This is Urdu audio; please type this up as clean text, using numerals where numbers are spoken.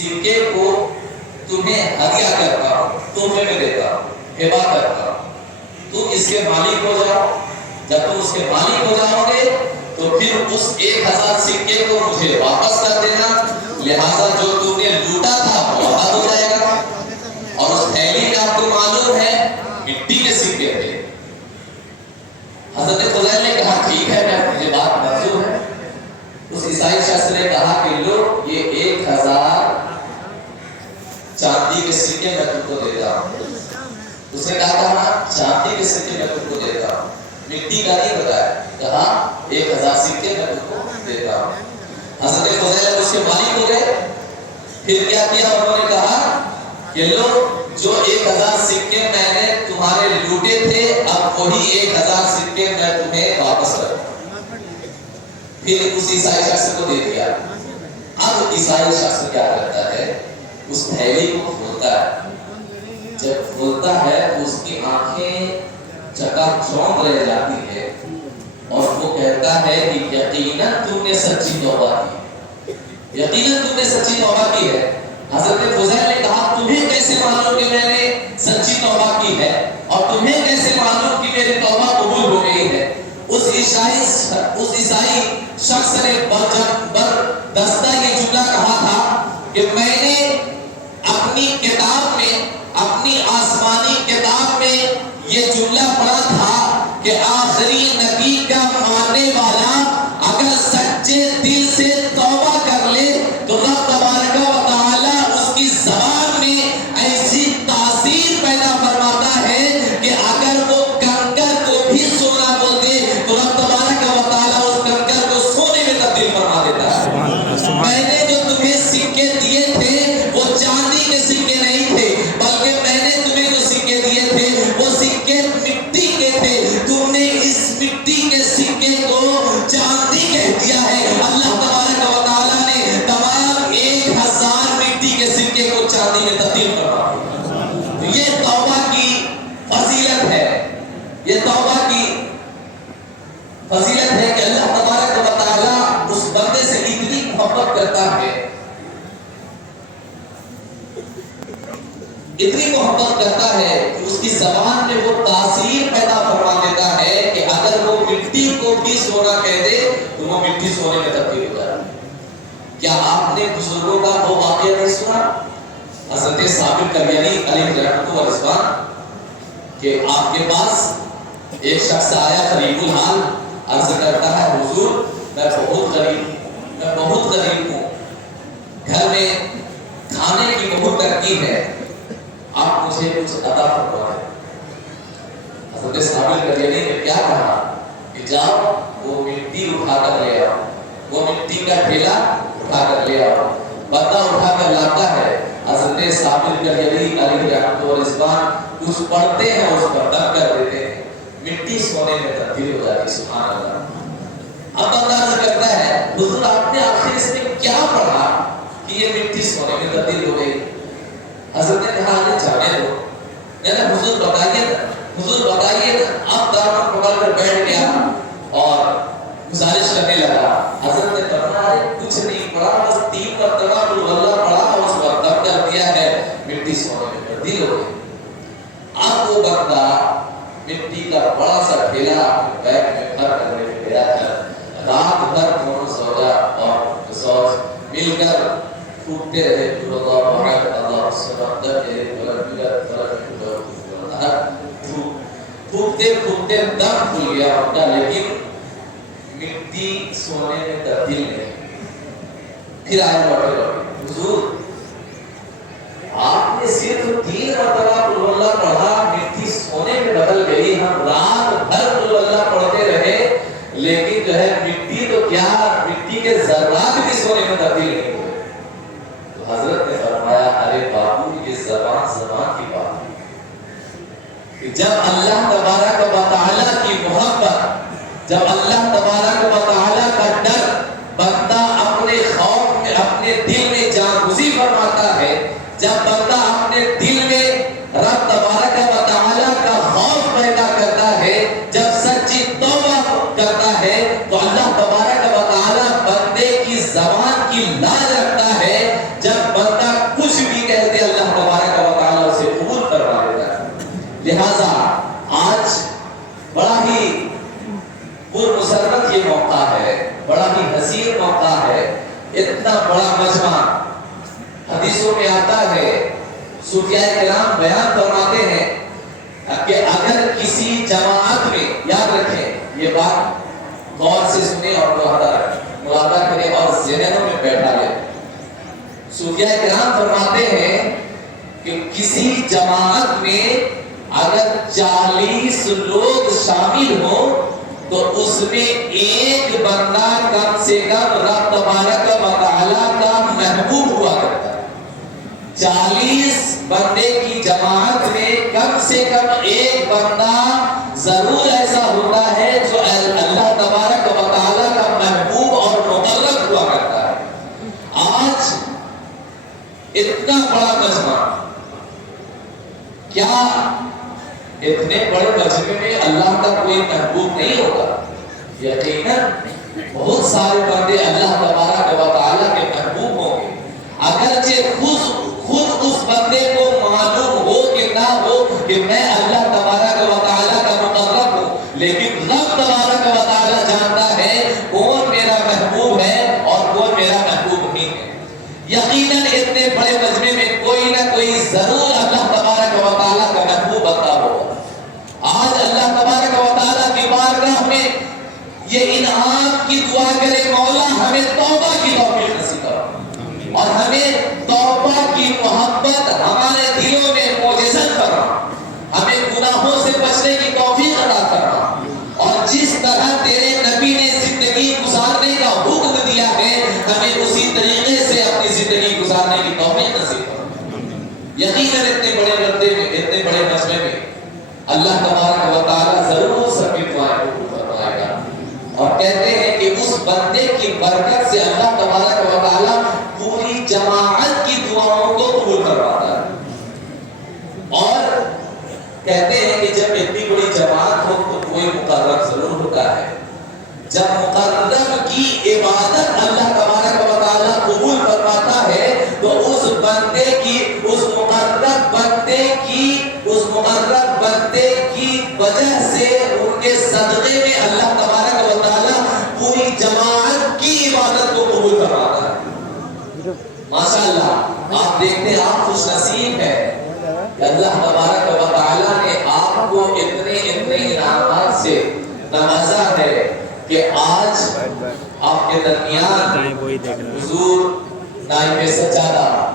سکے کو تمہیں ہدیہ کرتا ہوں، تمہیں میں دیتا ہوں، ہبا کرتا ہوں، تم اس کے مالک ہو جاؤ۔ جب تم اس کے مالک ہو جاؤ گے تو پھر اس 1000 سکے کو مجھے واپس کر دینا، لہذا جو تم نے لوٹا تھا وہ آزاد ہو جائے گا۔ اور اس تھیلی میں آپ کو معلوم ہے مٹی کے سکے تھے۔ حضرت فضیل نے کہا ٹھیک ہے، مجھے بات منظور ہے۔ اس عیسائی شخص نے کہا کہ لو یہ 1000 چاندی کے سکے میں تم کو دیتا ہوں۔ اس نے کہا چاندی کے سکے میں تم کو دیتا ہوں، مٹی کا نہیں بتایا، کہا 1000 سکے میں تم کو دیتا ہوں۔ حضرت فضیل اس کے مالک ہو گئے۔ پھر کیا کیا انہوں نے کہا کہ لو جو 1000 سکے میں نے تمہارے لوٹے تھے اب وہی 1000 سکے میں تمہیں واپس کروں۔ پھر اس عیسائی شخص کو دے دیا۔ اب عیسائی شخص کیا کرتا ہے، اس تھیلی کو کھولتا ہے۔ جب کھولتا ہے تو اس کی آنکھیں چکا چوند رہ جاتی ہے اور وہ کہتا ہے کہ یقیناً تم نے سچی توبہ کی، یقیناً تم نے سچی توبہ کی ہے۔ حضرت فضیل نے کہا تمہیں کیسے معلوم کہ میں نے سچی توبہ کی ہے، اور تمہیں کیسے معلوم کہ میری توبہ قبول ہو گئی ہے؟ اس عیسائی شخص نے بردستہ یہ جملہ کہا تھا کہ میں نے اپنی کتاب میں، اپنی آسمانی کتاب میں یہ جملہ پڑھا تھا کہ آخری نبی کا ماننے والا اگر سچے دل سے توبہ کر لے تو رب تبارک و تعالی اس کی زبان میں ایسی تاثیر پیدا فرماتا ہے کہ اگر وہ کنکر کو بھی سونا بول دے تو رب تبارک و تعالی اس کنکر کو سونے میں تبدیل فرما دیتا ہے۔ میں نے جو تمہیں سکے دیے تھے وہ چاندی کے سکے نہیں تھے، بلکہ میں نے تمہیں جو سکے دیے تھے وہ سکے مٹی کے تھے۔ تم نے اس مٹی کے سکے کو چاندی کہہ دیا ہے۔ اللہ تبارک و تعالیٰ نے تمام 1000 مٹی کے سکے کو چاندی میں تبدیل کروا دیا۔ یہ توبہ کی فضیلت ہے، یہ توبہ کی فضیلت ہے کہ اللہ تبارک و تعالیٰ اس بندے سے اتنی محبت کرتا ہے، اتنی محبت کرتا ہے کہ اس کی زبان میں وہ تاثیر پیدا فرما دیتا ہے کہ اگر وہ مٹی کو بھی سونا کہہ دے تو وہ مٹی سونے میں تبدیل ہو جائے۔ کیا آپ نے بزرگوں کا وہ واقعہ نہیں سنا؟ حضرت ثابت کریمی علیہ رحمۃ و رضوان کہ آپ کے پاس ایک شخص آیا غریب الحال، عرض کرتا ہے حضور میں بہت غریب ہوں، گھر میں کھانے کی بہت تنگی ہے، آپ مجھے کچھ عطا فرمائیں۔ حضرت ثابت کریمی نے کیا کہا کہ جاؤ وہ مٹی اٹھا کر لے آؤ، وہ مٹی کا ڈھیلا اٹھا کر لے آؤ۔ بندہ اٹھا کر لاتا ہے، حضرت ثابت کریمی علیہ رحمۃ و رضوان کچھ پڑھتے ہیں، اس پر دم کر دیتے ہیں، مٹی سونے میں تبدیل ہو جاتی۔ سبحان اللہ۔ اب بندہ عرض کرتا ہے حضور آپ نے آخر اس میں کیا پڑھا کہ یہ مٹی سونے میں تبدیل ہو گئی؟ حضرت نے کہا آگے جانے دو، حضور بتائیے نا، حضور بتائیے نا۔ اب دامن پکڑ کر بیٹھ گیا اور گزارش کرنے لگا۔ حضرت نے فرمایا کچھ نہیں پڑھا، بس 3 مرتبہ قل اللہ پڑھا اور اس پر دم کر دیا ہے، مٹی سونے میں تبدیل ہو گئی۔ اب وہ بندہ مٹی کا بڑا سا ڈھیلا بیگ میں بھر کر لے گیا ہے، رات بھر دونوں زوجہ اور زوج مل کر پھوٹتے رہے، پھوٹتے دم کھل گیا ان کا، لیکن مٹی سونے میں تبدیل نہیں۔ پھر آئے لوٹے حضور آپ نے صرف 3 مرتبہ قل اللہ پڑھا، مٹی سونے میں بدل گئی، ہم رات بھر قل اللہ پڑھتے رہے لیکن جو ہے مٹی تو کیا، مٹی کے ذرات بھی سونے میں تبدیل نہیں ہوئے۔ تو حضرت نے فرمایا ارے بابو یہ زبان کی بات ہے کہ جب اللہ تبارک و تعالیٰ کی محبت، جب اللہ تبارک و تعالیٰ کا ڈر بندہ اپنے خوف میں، اپنے دل میں جاگزی فرماتا ہے، جب بندہ اپنے دل میں رب تبارک و تعالیٰ کا خوف پیدا کرتا ہے، جب سچی توبہ کرتا ہے تو اللہ تبارک و تعالیٰ بندے کی زبان کی لاج رکھتا ہے۔ جب بندہ صوفیاء کرام بیان فرماتے ہیں کہ اگر کسی جماعت میں، یاد رکھیں یہ بات غور سے سنیں اور مراقبہ کریں اور ذہنوں میں بیٹھا لیں، صوفیاء کرام فرماتے ہیں کہ کسی جماعت میں اگر 40 لوگ شامل ہوں تو اس میں ایک بندہ کم سے کم رب تبارک و تعالی کا محبوب ہوا کرتا ہے۔ 40 بندے کی جماعت میں کم سے کم ایک بندہ ضرور ایسا ہوتا ہے جو اللہ تبارک و تعالی کا محبوب اور مقرب ہوا کرتا ہے۔ آج اتنا بڑا مجمع، کیا اتنے بڑے مجمع میں اللہ کا کوئی محبوب نہیں ہوگا؟ یقیناً بہت سارے بندے اللہ تبارک و تعالی کے محبوب ہوں گے، اگرچہ خود اس بندے کو معلوم ہو کہ نہ ہو کہ میں اللہ تبارک و تعالی کا مقرب ہوں، لیکن رب تبارک و تعالی جانتا ہے کون میرا محبوب ہے اور کون میرا محبوب نہیں ہے۔ یقیناً اتنے بڑے مجمع میں کوئی نہ کوئی ضرور اللہ تبارک و تعالی کا محبوب بندہ ہوگا۔ آج اللہ تبارک و تعالی کی بارگاہ میں یہ انعام کی دعا کرے، مولا ہمیں توبہ کی توفیق نصیب کرو اور ہمیں توبہ کی محبت ہمارے دلوں میں موجزت کرنا، ہمیں گناہوں سے بچنے کی توفیق عطا کرنا، اور جس طرح تیرے نبی نے زندگی گزارنے کا حکم دیا ہے ہمیں اسی طریقے سے اپنی زندگی گزارنے کی توفیق نصیب کرو۔ یقیناً اتنے بڑے بندے میں، اتنے بڑے مجمع میں اللہ تبارک و تعالی ضرور سب کی دعائیں قبول فرمائے گا، اور کہتے ہیں کہ اس بندے کی برکت سے اللہ تبارک و تعالی پوری جماعت کی دعاؤں کو قبول کرواتا ہے۔ اور کہتے ہیں کہ جب اتنی بڑی جماعت ہو تو کوئی مقرب ضرور ہوتا ہے، جب مقرب کی عبادت اللہ تبارک و تعالی قبول فرماتا ہے تو اس بندے کی، اس مقرب بندے کی وجہ سے، ان کے صدقے میں اللہ تبارک و تعالی پوری جماعت کی عبادت کو قبول فرماتا ہے۔ ماشاءاللہ آپ دیکھتے ہیں، آپ خوش نصیب ہیں کہ اللہ تبارک و تعالی نے آپ کو اتنے انعامات سے نوازا ہے کہ آج آپ کے درمیان حضور نائب سجادہ